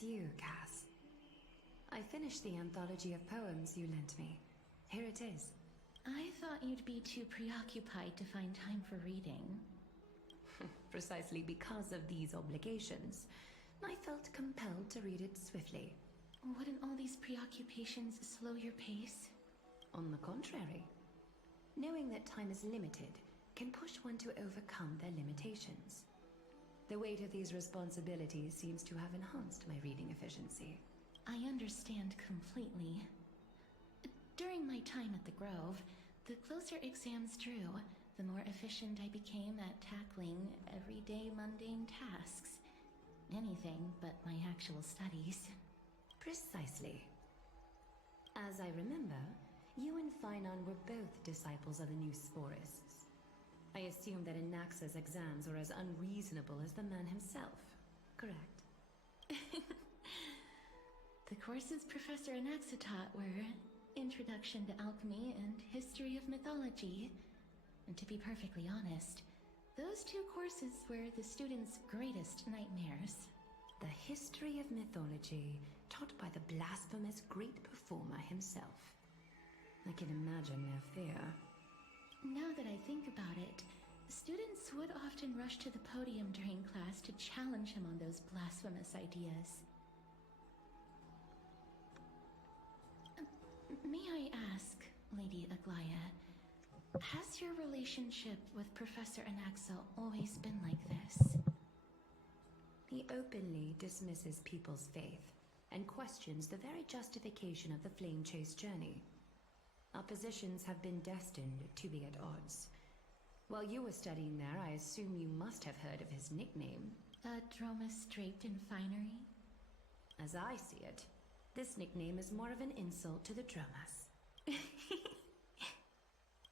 it's you, Cass. I finished the anthology of poems you lent me. Here it is. I thought you'd be too preoccupied to find time for reading. Precisely because of these obligations, I felt compelled to read it swiftly. Wouldn't all these preoccupations slow your pace? On the contrary. Knowing that time is limited can push one to overcome their limitations. The weight of these responsibilities seems to have enhanced my reading efficiency. I understand completely. During my time at the Grove, the closer exams drew, the more efficient I became at tackling everyday mundane tasks. Anything but my actual studies. Precisely. As I remember, you and Finon were both disciples of the new Sporists. I assume that Anaxa's exams were as unreasonable as the man himself, correct? The courses Professor Anaxa taught were Introduction to Alchemy and History of Mythology. And to be perfectly honest, those two courses were the students' greatest nightmares. The history of mythology taught by the blasphemous great performer himself. I can imagine their fear. Now that I think about it, students would often rush to the podium during class to challenge him on those blasphemous ideas. May I ask, Lady Aglaya, has your relationship with Professor Anaxa always been like this? He openly dismisses people's faith and questions the very justification of the Flame Chase journey. Our positions have been destined to be at odds. While you were studying there, I assume you must have heard of his nickname. Dromus draped in finery? As I see it, this nickname is more of an insult to the Dromus.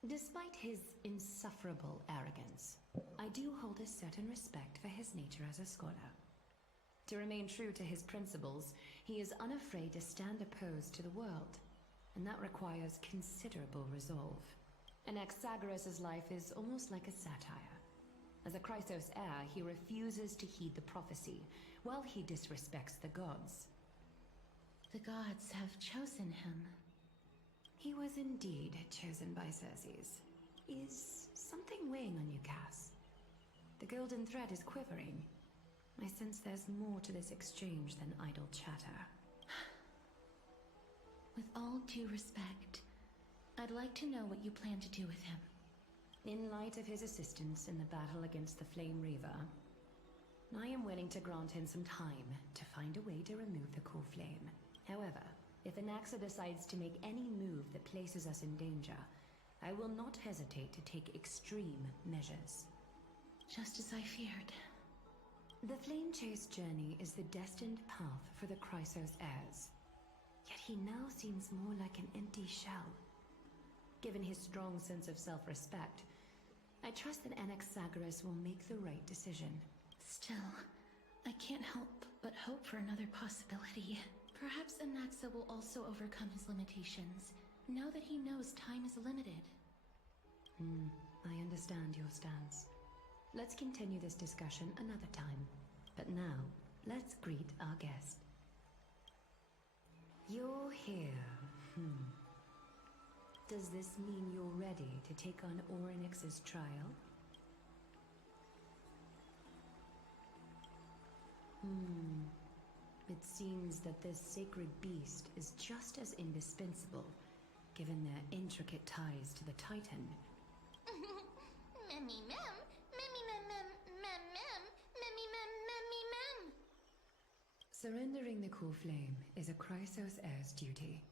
Despite his insufferable arrogance, I do hold a certain respect for his nature as a scholar. To remain true to his principles, he is unafraid to stand opposed to the world, and that requires considerable resolve. Anaxagoras' life is almost like a satire. As a Chrysos heir, he refuses to heed the prophecy, while he disrespects the gods. The gods have chosen him. He was indeed chosen by Circes. Is something weighing on you, Cass? The golden thread is quivering. I sense there's more to this exchange than idle chatter. With all due respect, I'd like to know what you plan to do with him. In light of his assistance in the battle against the Flame Reaver, I am willing to grant him some time to find a way to remove the core flame. However, if Anaxa decides to make any move that places us in danger, I will not hesitate to take extreme measures. Just as I feared. The Flame Chase journey is the destined path for the Chrysos heirs. Yet he now seems more like an empty shell. Given his strong sense of self-respect, I trust that Anaxagoras will make the right decision. Still, I can't help but hope for another possibility. Perhaps Anaxa will also overcome his limitations, now that he knows time is limited. I understand your stance. Let's continue this discussion another time. But now, let's greet our guest. You're here. Does this mean you're ready to take on Oronyx's trial? It seems that this sacred beast is just as indispensable, given their intricate ties to the Titan. Memmy mem, memmy mem mem, mem mem, memmy mem, memmy mem. Surrendering the core flame is a Chrysos heir's duty.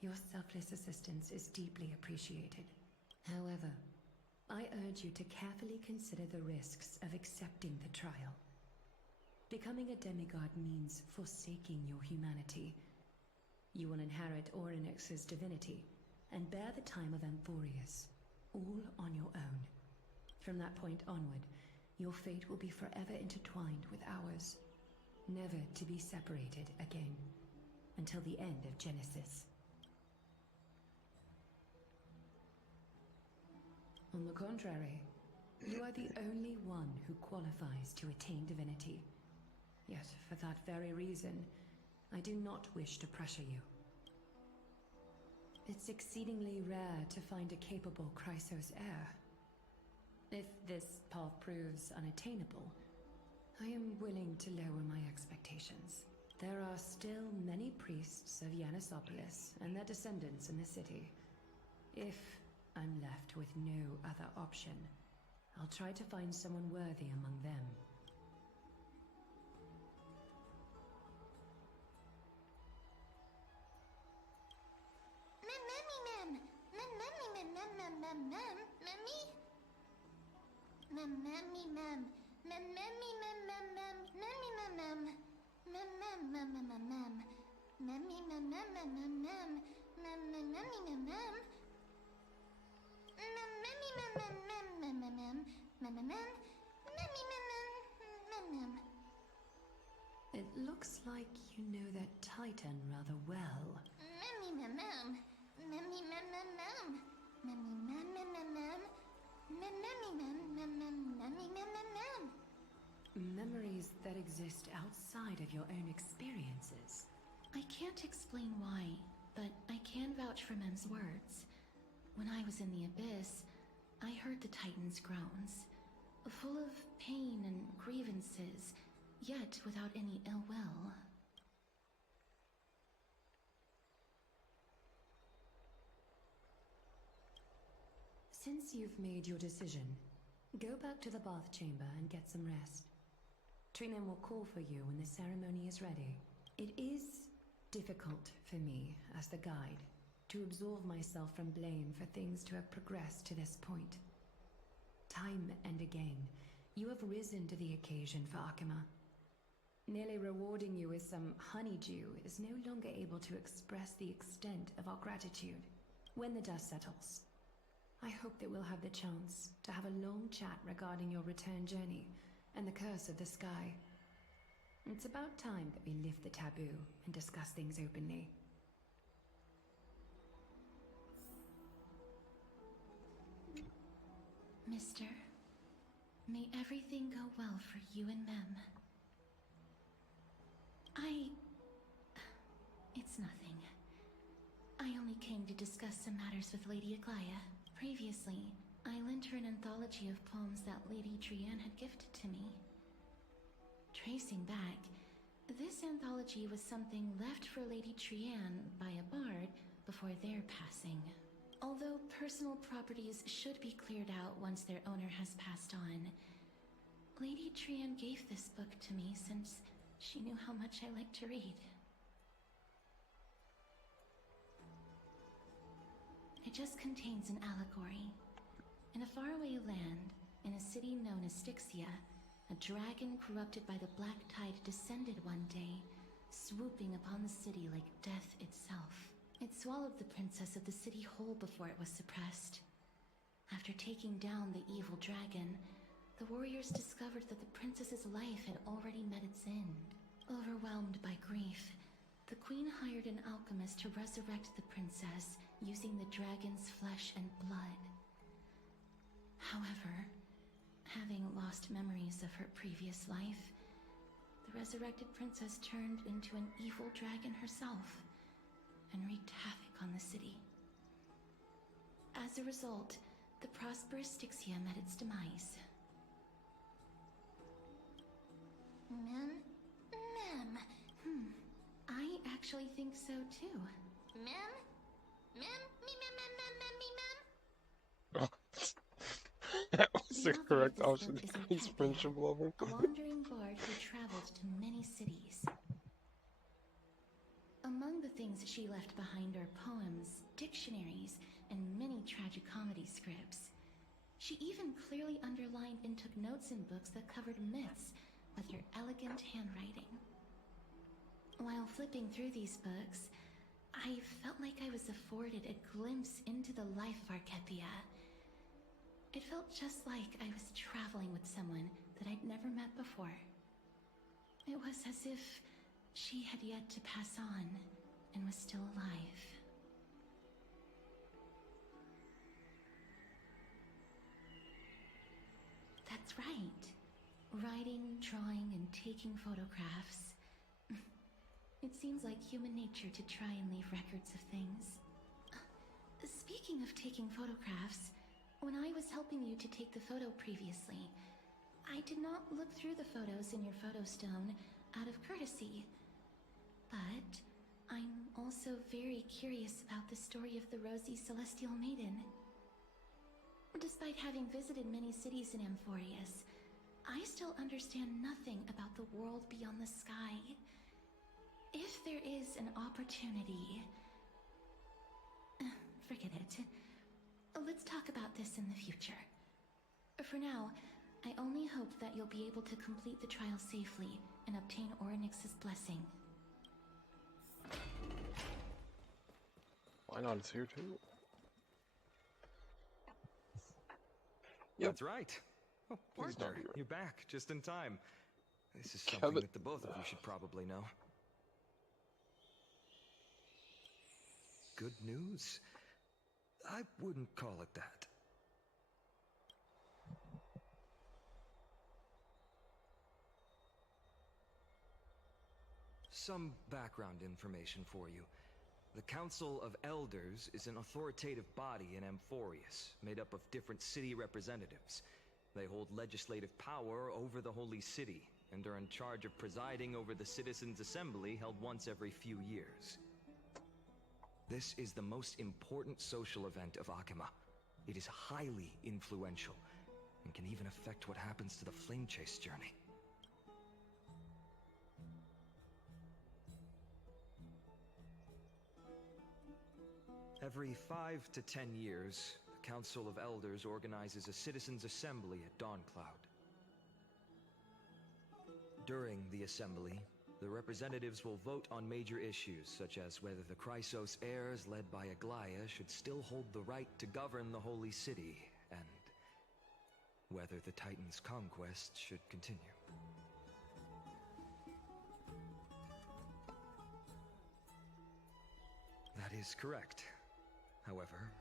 Your selfless assistance is deeply appreciated. However, I urge you to carefully consider the risks of accepting the trial. Becoming a demigod means forsaking your humanity. You will inherit Oronyx's divinity and bear the time of Amphorius, all on your own. From that point onward, your fate will be forever intertwined with ours, never to be separated again, until the end of Genesis. On the contrary, you are the only one who qualifies to attain divinity. Yet, for that very reason, I do not wish to pressure you. It's exceedingly rare to find a capable Chrysos heir. If this path proves unattainable, I am willing to lower my expectations. There are still many priests of Yanissopolis and their descendants in the city. If I'm left with no other option, I'll try to find someone worthy among them. It looks like you know that Titan rather well. Memories that exist outside of your own experiences. I can't explain why, but I can vouch for Mem's words. When I was in the Abyss, I heard the Titan's groans, full of pain and grievances, yet without any ill will. Since you've made your decision, go back to the bath chamber and get some rest. Trinem will call for you when the ceremony is ready. It is difficult for me, as the guide, to absolve myself from blame for things to have progressed to this point. Time and again, you have risen to the occasion for Akima. Nearly rewarding you with some honeydew is no longer able to express the extent of our gratitude. When the dust settles, I hope that we'll have the chance to have a long chat regarding your return journey and the curse of the sky. It's about time that we lift the taboo and discuss things openly. Mister, may everything go well for you and Mem. It's nothing. I only came to discuss some matters with Lady Aglaya. Previously, I lent her an anthology of poems that Lady Trianne had gifted to me. Tracing back, this anthology was something left for Lady Trianne by a bard before their passing. Although personal properties should be cleared out once their owner has passed on, Lady Trianne gave this book to me since she knew how much I liked to read. It just contains an allegory. In a faraway land, in a city known as Styxia, a dragon corrupted by the black tide descended one day, swooping upon the city like death itself. It swallowed the princess of the city whole before it was suppressed. After taking down the evil dragon, the warriors discovered that the princess's life had already met its end. Overwhelmed by grief, the queen hired an alchemist to resurrect the princess using the dragon's flesh and blood. However, having lost memories of her previous life, the resurrected princess turned into an evil dragon herself and wreaked havoc on the city. As a result, the prosperous Styxia met its demise. Mem? I actually think so too. Mem? Mem? That was the The author correct of this option book to is increase Octavia, friendship level. a wandering bard who traveled to many cities. Among the things she left behind are poems, dictionaries, and many tragicomedy scripts. She even clearly underlined and took notes in books that covered myths with her elegant handwriting. While flipping through these books, I felt like I was afforded a glimpse into the life of Archepia. It felt just like I was traveling with someone that I'd never met before. It was as if she had yet to pass on and was still alive. That's right. Writing, drawing, and taking photographs. It seems like human nature to try and leave records of things. Speaking of taking photographs, when I was helping you to take the photo previously, I did not look through the photos in your photo stone out of courtesy. But I'm also very curious about the story of the Rosy Celestial Maiden. Despite having visited many cities in Amphorius, I still understand nothing about the world beyond the sky. If there is an opportunity... forget it. Let's talk about this in the future. For now, I only hope that you'll be able to complete the trial safely and obtain Oronyx's blessing. Why not? It's here too. Yep. That's right. Oh, He's partner, not here. you're back just in time. This is Kevin- something that the both of you should probably know. Good news? I wouldn't call it that. Some background information for you. The Council of Elders is an authoritative body in Amphorius, made up of different city representatives. They hold legislative power over the Holy City, and are in charge of presiding over the Citizens' Assembly held once every few years. This is the most important social event of Akima. It is highly influential, and can even affect what happens to the Flame Chase journey. Every 5 to 10 years, the Council of Elders organizes a Citizens' Assembly at Dawncloud. During the assembly, the representatives will vote on major issues, such as whether the Chrysos heirs led by Aglaya should still hold the right to govern the Holy City, and whether the Titan's conquest should continue. That is correct. However,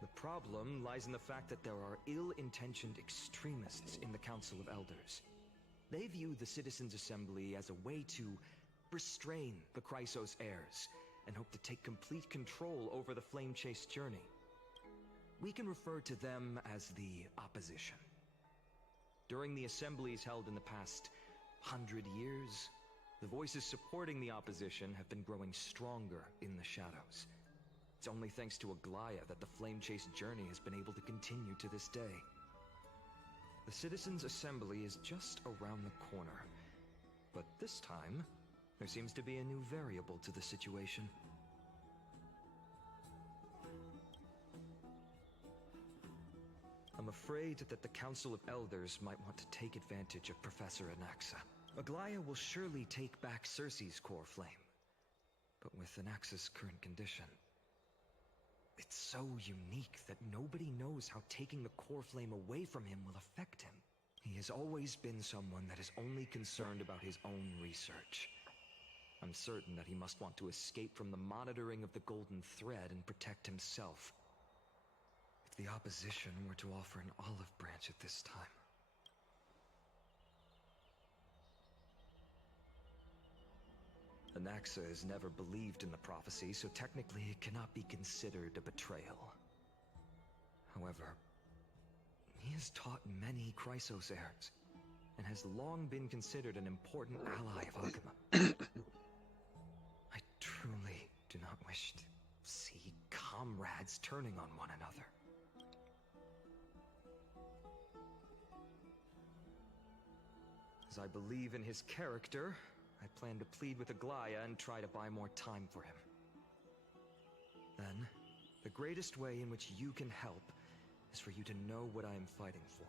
the problem lies in the fact that there are ill-intentioned extremists in the Council of Elders. They view the Citizens' Assembly as a way to restrain the Chrysos heirs, and hope to take complete control over the Flame Chase journey. We can refer to them as the Opposition. During the assemblies held in the past 100 years, the voices supporting the Opposition have been growing stronger in the shadows. It's only thanks to Aglaya that the Flame Chase journey has been able to continue to this day. The Citizens' Assembly is just around the corner, but this time, there seems to be a new variable to the situation. I'm afraid that the Council of Elders might want to take advantage of Professor Anaxa. Aglaya will surely take back Circe's core flame, but with Anaxa's current condition, it's so unique that nobody knows how taking the core flame away from him will affect him. He has always been someone that is only concerned about his own research. I'm certain that he must want to escape from the monitoring of the Golden Thread and protect himself. If the Opposition were to offer an olive branch at this time... Anaxa has never believed in the prophecy, so technically it cannot be considered a betrayal. However, he has taught many Chrysos heirs, and has long been considered an important ally of Akima. I truly do not wish to see comrades turning on one another. As I believe in his character, I plan to plead with Aglaya and try to buy more time for him. Then, the greatest way in which you can help is for you to know what I am fighting for.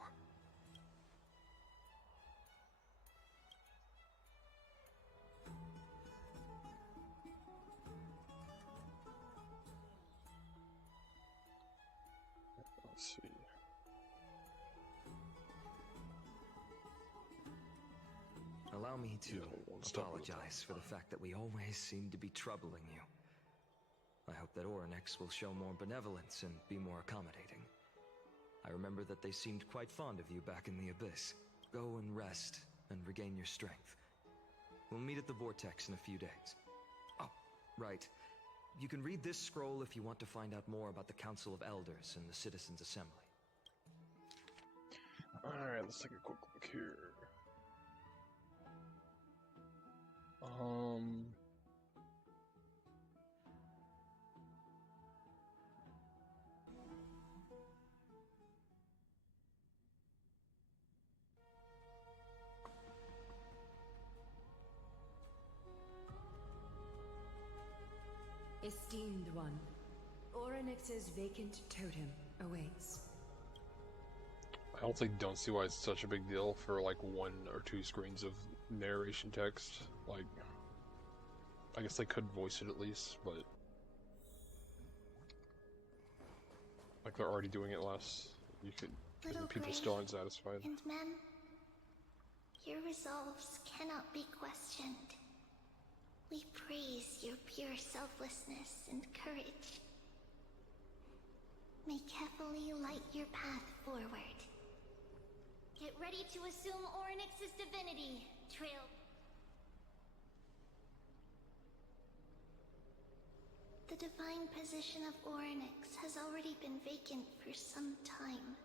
Let's see. Allow me to Yeah, one step at a apologize for the fact that we always seem to be troubling you. I hope that Oronyx will show more benevolence and be more accommodating. I remember that they seemed quite fond of you back in the Abyss. go and rest and regain your strength. We'll meet at the Vortex in a few days. Oh, right. You can read this scroll if you want to find out more about the Council of Elders and the Citizens' Assembly. Alright, let's take a quick look here. Esteemed one, Oronyx's vacant totem awaits. I also don't see why it's such a big deal for like 1 or 2 screens of narration text. Like, I guess they could voice it at least, but like they're already doing it less. You could, Little people Gray still aren't satisfied. And Mem, your resolves cannot be questioned. We praise your pure selflessness and courage. May carefully light your path forward. Get ready to assume Oronyx's divinity, Trail. The divine position of Oronyx has already been vacant for some time.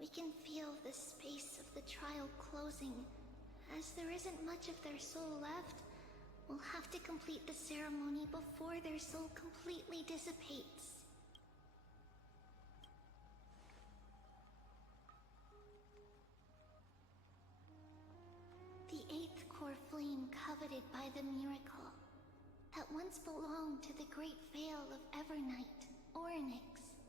We can feel the space of the trial closing. As there isn't much of their soul left, we'll have to complete the ceremony before their soul completely dissipates. The 8th core flame coveted by the miracle that once belonged to the great veil of Evernight, Oronyx.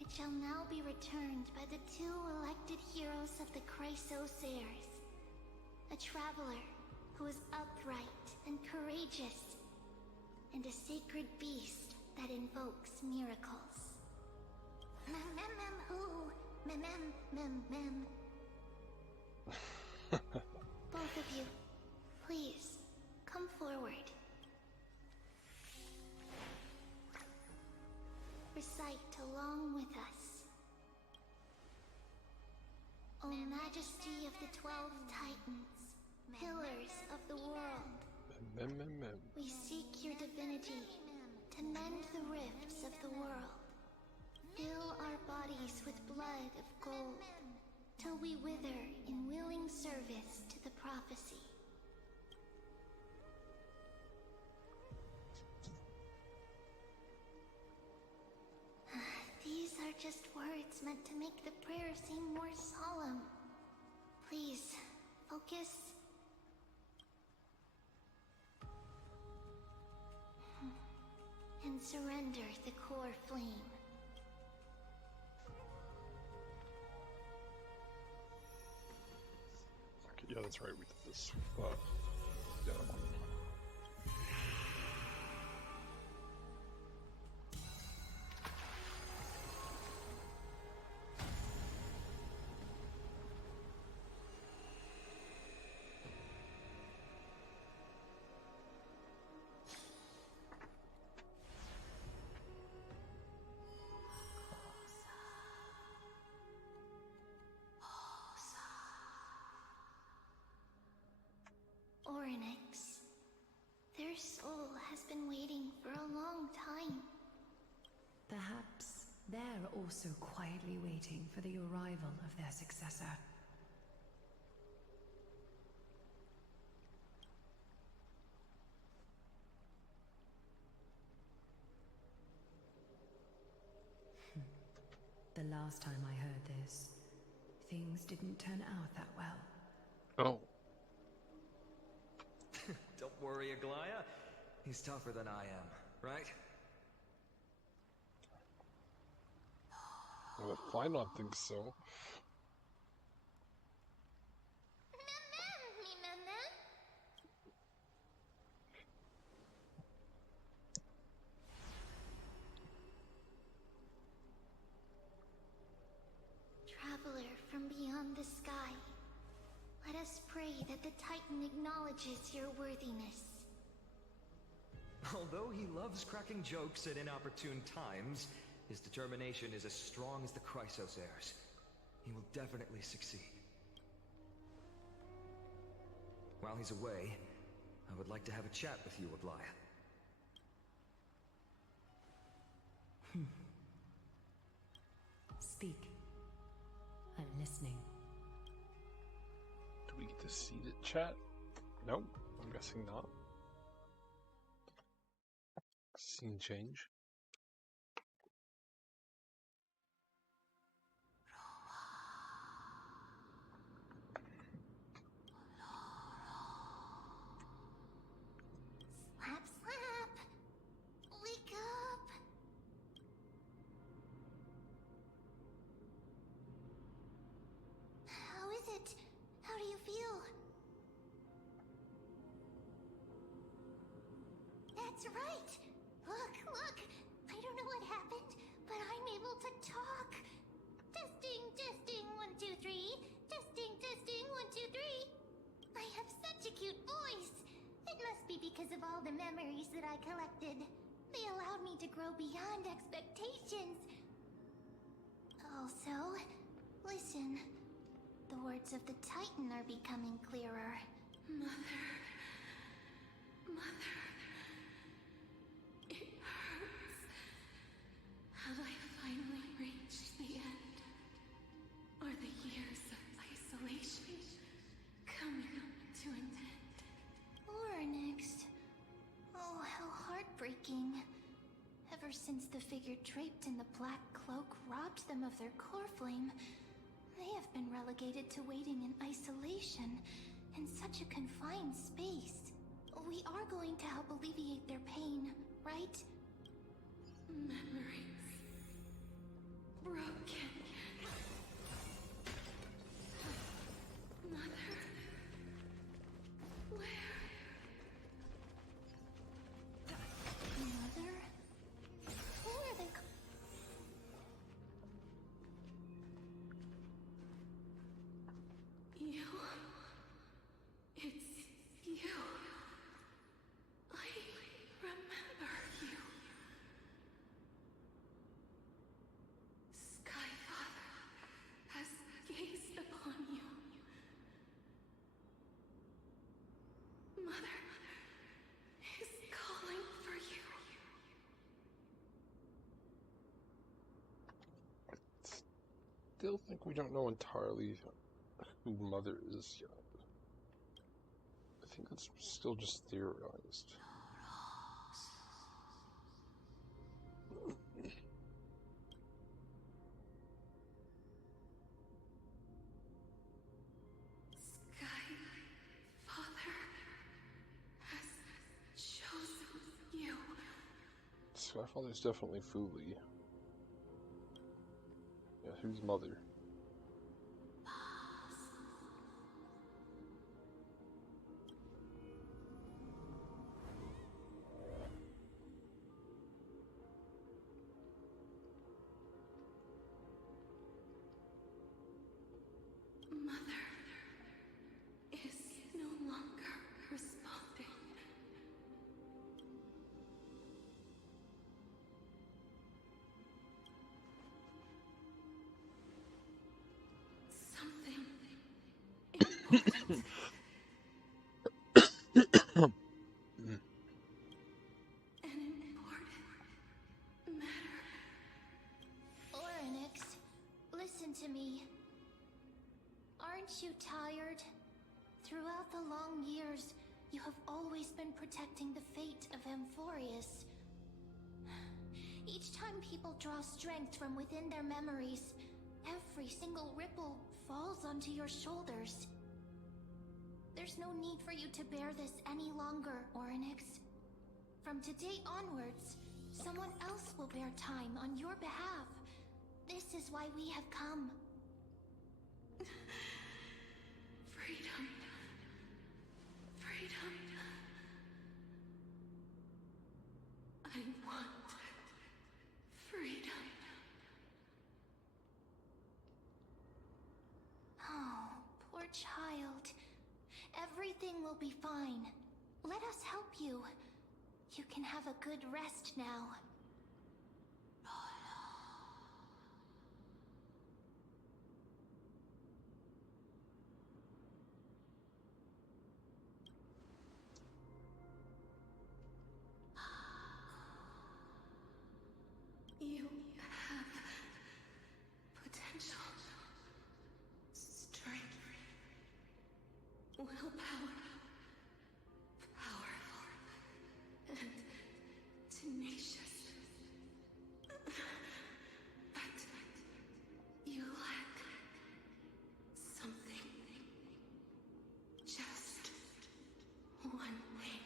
It shall now be returned by the 2 elected heroes of the Chrysosairs. A traveler who is upright and courageous, and a sacred beast that invokes miracles. Mem-mem-mem-hoo! Mem-mem-mem-mem. Both of you, please, come forward. Recite along with us. O Majesty of the 12 Titans, pillars of the world, we seek your divinity to mend the rifts of the world. Fill our bodies with blood of gold, till we wither in willing service to the prophecy. These are just words meant to make the prayer seem more solemn. Please, focus. And surrender the core flame. Okay, yeah, that's right, we did this. Yeah. Oronyx. Their soul has been waiting for a long time. Perhaps they're also quietly waiting for the arrival of their successor. The last time I heard this, things didn't turn out that well. Oh. Don't worry, Aglaya. He's tougher than I am, right? Well, I don't think so. Traveler from beyond the sky, let us pray that the Titan acknowledges your worthiness. Although he loves cracking jokes at inopportune times, his determination is as strong as the Chrysosairs. He will definitely succeed. While he's away, I would like to have a chat with you, Ablaya. Speak. I'm listening. Do we get to see the chat? Nope, I'm guessing not. Scene change. Slap, slap! Wake up! How is it? How do you feel? That's right! Look! I don't know what happened, but I'm able to talk! Testing, 1, 2, 3. Testing, 1, 2, 3. I have such a cute voice! It must be because of all the memories that I collected. They allowed me to grow beyond expectations. Also, listen. The words of the Titan are becoming clearer. Mother. It hurts. Have I finally reached the end? Are the years of isolation coming to an end? Oronyx. Oh, how heartbreaking. Ever since the figure draped in the black cloak robbed them of their core flame, they have been relegated to waiting in isolation in such a confined space. We are going to help alleviate their pain, right? Memories. Broken. Mother. Where? Mother? Who are they? You. It's you. I remember you. Skyfather has gazed upon you. Mother is calling for you. Still think we don't know entirely who Mother is yet. I think it's still just theorized. Skyfather has chosen you. Skyfather's definitely Fuli. Yeah, who's Mother? Mother is no longer responding. Something important. An important matter. Oronyx, listen to me. Aren't you tired? Throughout the long years, you have always been protecting the fate of Amphorius. Each time people draw strength from within their memories, every single ripple falls onto your shoulders. There's no need for you to bear this any longer, Oronyx. From today onwards, someone else will bear time on your behalf. This is why we have come. Freedom. I want freedom. Oh, poor child. Everything will be fine. Let us help you. You can have a good rest now. willpower, powerful, and tenacious. But you lack something. Just one thing.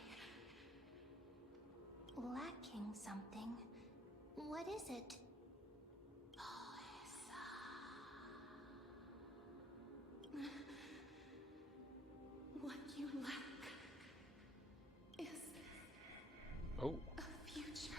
Lacking something. What is it? What you lack is Oh. a future.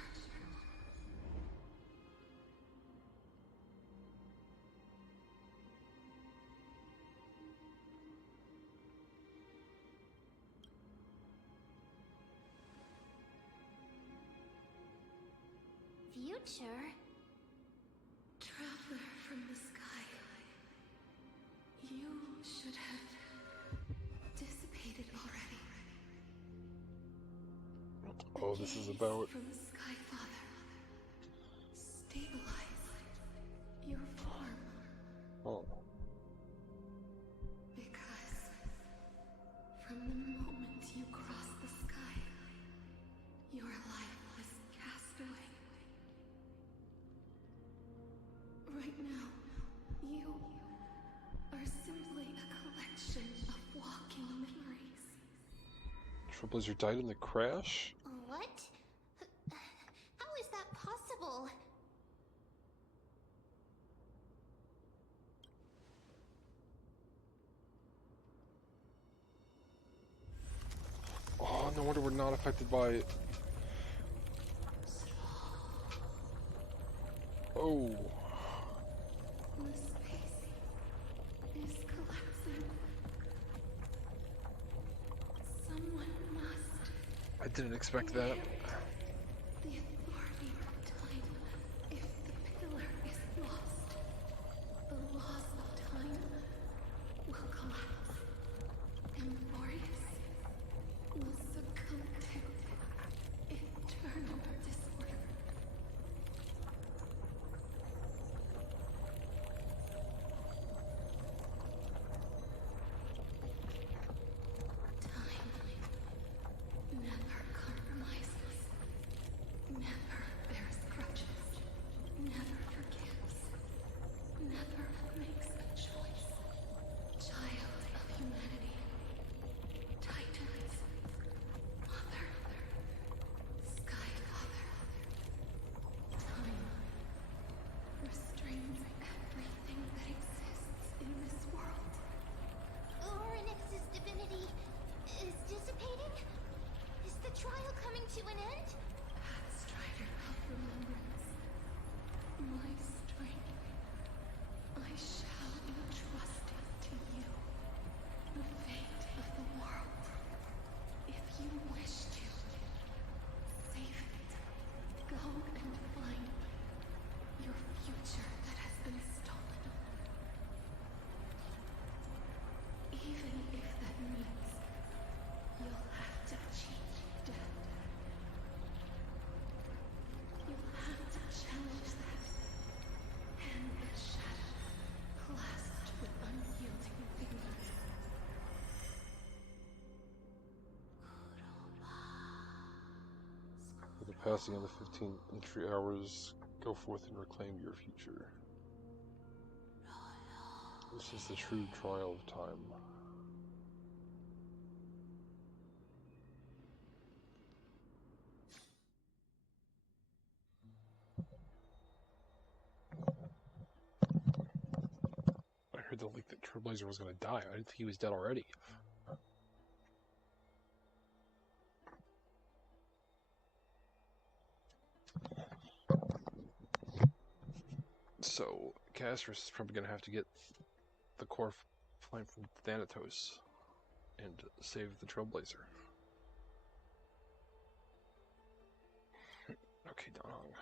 Future? Traveler from the sky. You should have dissipated already. Oh, this is about. From the Sky Father. Stabilize your form. Oh. Because from the moment you crossed the sky, your life was cast away. Right now, you are simply a collection of walking memories. Trailblazer died in the crash? What? How is that possible? Oh, no wonder we're not affected by it. Oh. The space is collapsing. Someone must I didn't expect that. the authority of time. If the pillar is lost, the laws of time will collapse. And Boreas will succumb to eternal disorder. Time never compromises, never bears grudges, never forgives, never makes a choice. Child of humanity, Titans, Mother, Sky Father. Time restrains everything that exists in this world. Oronyx's divinity is dissipating? Is the trial coming to an end? Pathstrider of remembrance, my strength, I shall entrust it to you. The fate of the world. If you wish to, save it. Go and find your future that has been stolen. Even if that means you'll have to cheat death. You'll have to challenge that. And the shadows clasped with unyielding fingers. With the passing of the 15 entry hours, go forth and reclaim your future. This is the true trial of time. I heard the leak that Trailblazer was going to die. I didn't think he was dead already. So, Castris is probably going to have to get the core flame from Thanatos and save the Trailblazer. Okay, Donhong.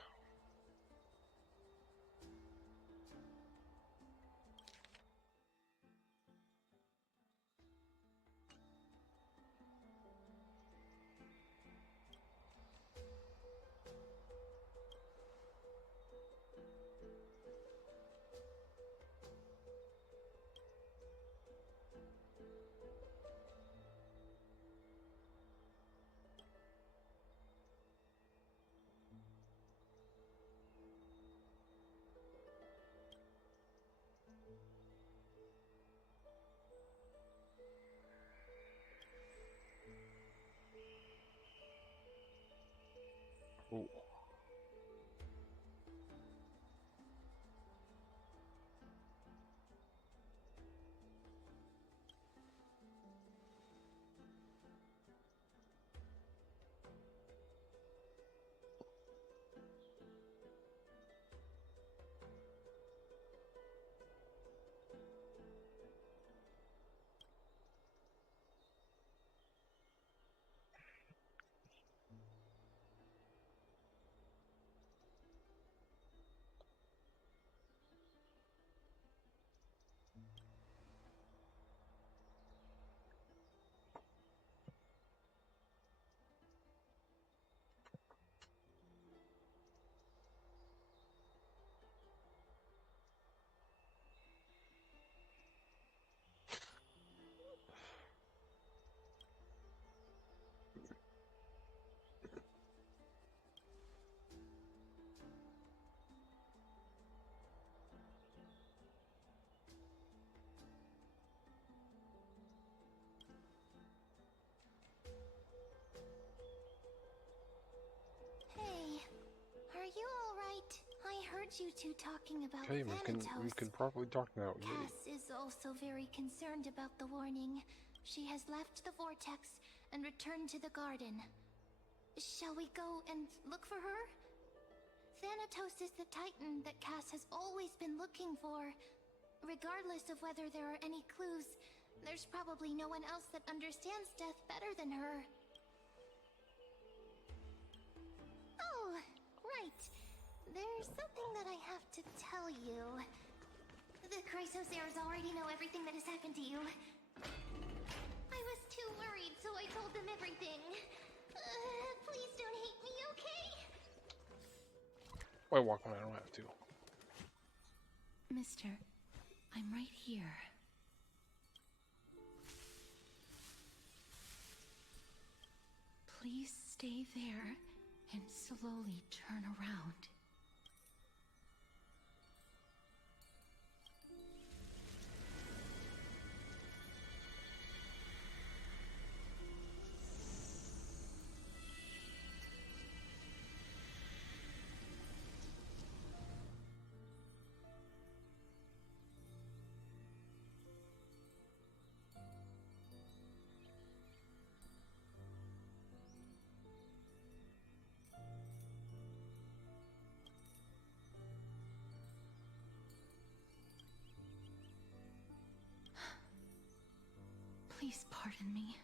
heard you two talking about Okay, we Thanatos. can properly talk now. Cass is also very concerned about the warning. She has left the vortex and returned to the garden. Shall we go and look for her? Thanatos is the Titan that Cass has always been looking for. Regardless of whether there are any clues, there's probably no one else that understands death better than her. Oh, right. There's something that I have to tell you. The Chrysosaurs already know everything that has happened to you. I was too worried, so I told them everything. Please don't hate me, okay? Why walk when I don't have to? Mister, I'm right here. Please stay there and slowly turn around. Please pardon me.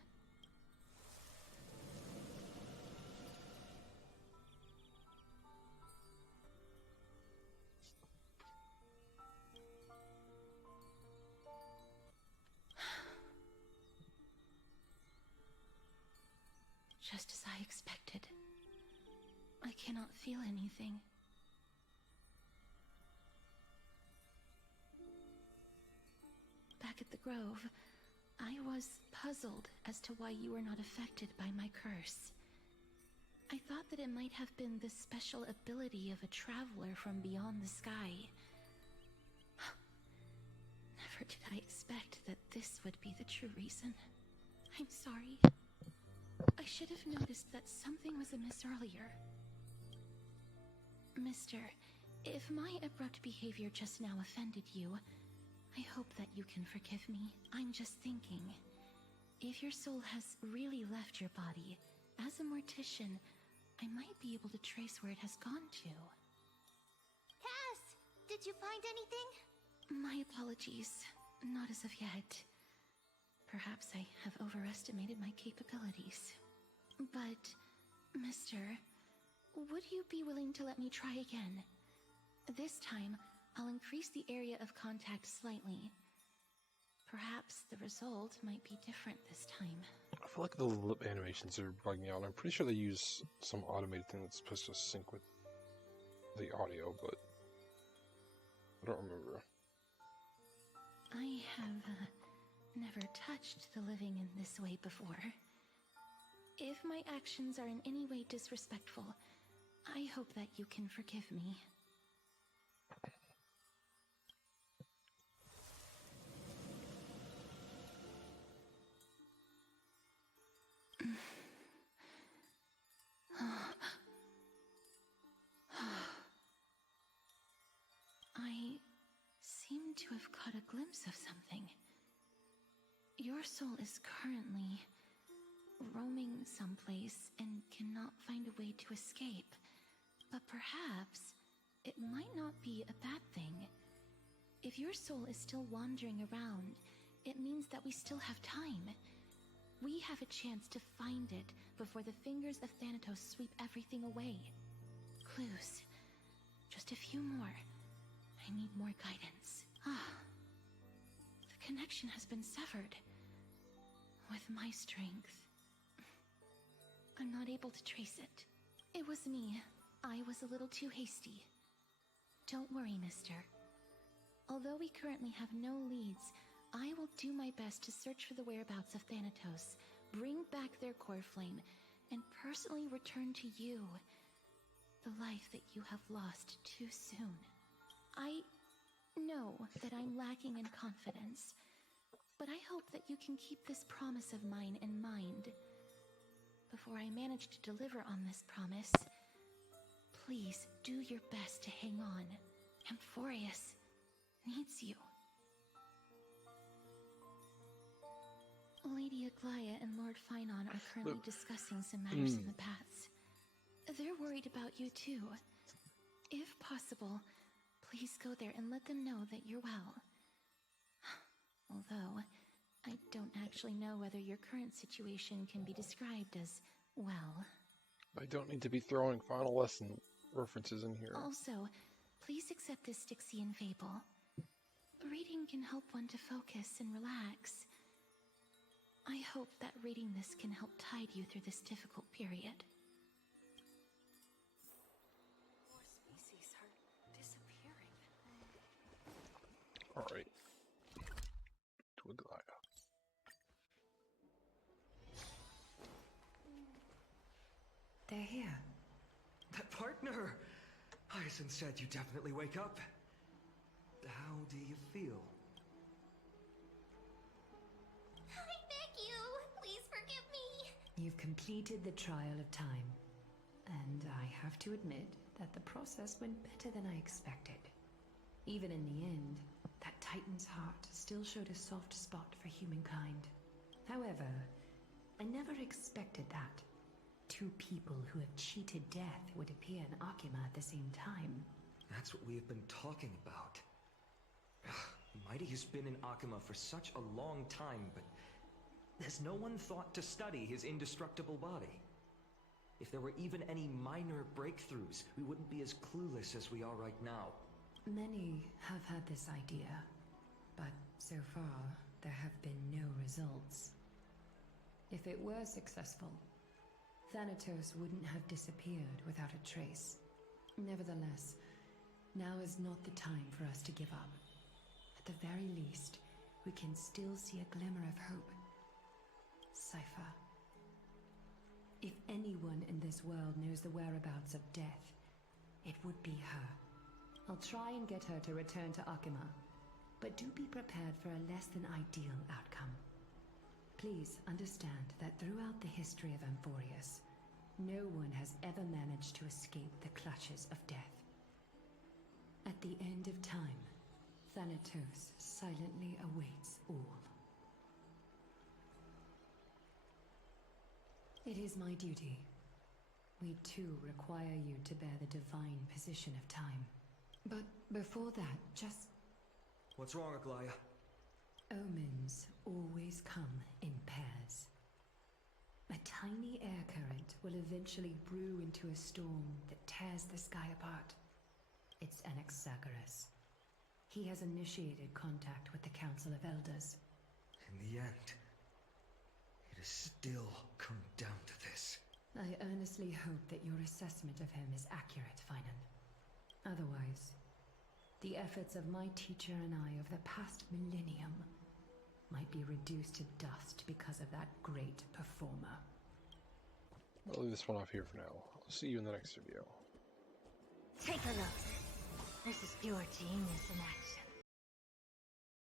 Just as I expected. I cannot feel anything. Back at the Grove, I was puzzled as to why you were not affected by my curse. I thought that it might have been the special ability of a traveler from beyond the sky. Never did I expect that this would be the true reason. I'm sorry. I should have noticed that something was amiss earlier. Mister, if my abrupt behavior just now offended you, I hope that you can forgive me. I'm just thinking, if your soul has really left your body, as a mortician, I might be able to trace where it has gone to. Cass, did you find anything? My apologies. Not as of yet. Perhaps I have overestimated my capabilities. But, mister, would you be willing to let me try again? This time, I'll increase the area of contact slightly. Perhaps the result might be different this time. I feel like the lip animations are bugging me out. I'm pretty sure they use some automated thing that's supposed to sync with the audio, but I don't remember. I have never touched the living in this way before. If my actions are in any way disrespectful, I hope that you can forgive me. I seem to have caught a glimpse of something. Your soul is currently roaming someplace and cannot find a way to escape. But perhaps it might not be a bad thing. If your soul is still wandering around, it means that we still have time. We have a chance to find it before the fingers of Thanatos sweep everything away. Clues. Just a few more. I need more guidance. The connection has been severed. With my strength, I'm not able to trace it. It was me. I was a little too hasty. Don't worry, mister. Although we currently have no leads, I will do my best to search for the whereabouts of Thanatos, bring back their core flame, and personally return to you the life that you have lost too soon. I know that I'm lacking in confidence, but I hope that you can keep this promise of mine in mind. Before I manage to deliver on this promise, please do your best to hang on. Amphorius needs you. Lady Aglaya and Lord Finon are currently discussing some matters in the paths. They're worried about you too. If possible, please go there and let them know that you're well. Although, I don't actually know whether your current situation can be described as well. I don't need to be throwing Final Lesson references in here. Also, please accept this Styxian fable. Reading can help one to focus and relax. I hope that reading this can help tide you through this difficult period. More species are disappearing. Alright. To Aglaya. They're here. That partner! Hyacinth said you definitely wake up. How do you feel? I beg you, please forgive me. You've completed the trial of time. And I have to admit that the process went better than I expected. Even in the end, that Titan's heart still showed a soft spot for humankind. However, I never expected that. Two people who have cheated death would appear in Akima at the same time. That's what we have been talking about. Mighty has been in Akima for such a long time, but has no one thought to study his indestructible body? If there were even any minor breakthroughs, we wouldn't be as clueless as we are right now. Many have had this idea, but so far there have been no results. If it were successful, Thanatos wouldn't have disappeared without a trace. Nevertheless, now is not the time for us to give up. At the very least, we can still see a glimmer of hope. Cypher. If anyone in this world knows the whereabouts of death, it would be her. I'll try and get her to return to Akima, but do be prepared for a less than ideal outcome. Please understand that throughout the history of Amphorius, no one has ever managed to escape the clutches of death. At the end of time, Thanatos silently awaits all. It is my duty. We too require you to bear the divine position of time. But before that, just... What's wrong, Aglaya? Omens always come in pairs. A tiny air current will eventually brew into a storm that tears the sky apart. It's Anaxagoras. He has initiated contact with the Council of Elders. In the end, it has still come down to this. I earnestly hope that your assessment of him is accurate, Finan. Otherwise, the efforts of my teacher and I of the past millennium might be reduced to dust because of that great performer. I'll leave this one off here for now. I'll see you in the next video. Take a look. This is pure genius in action.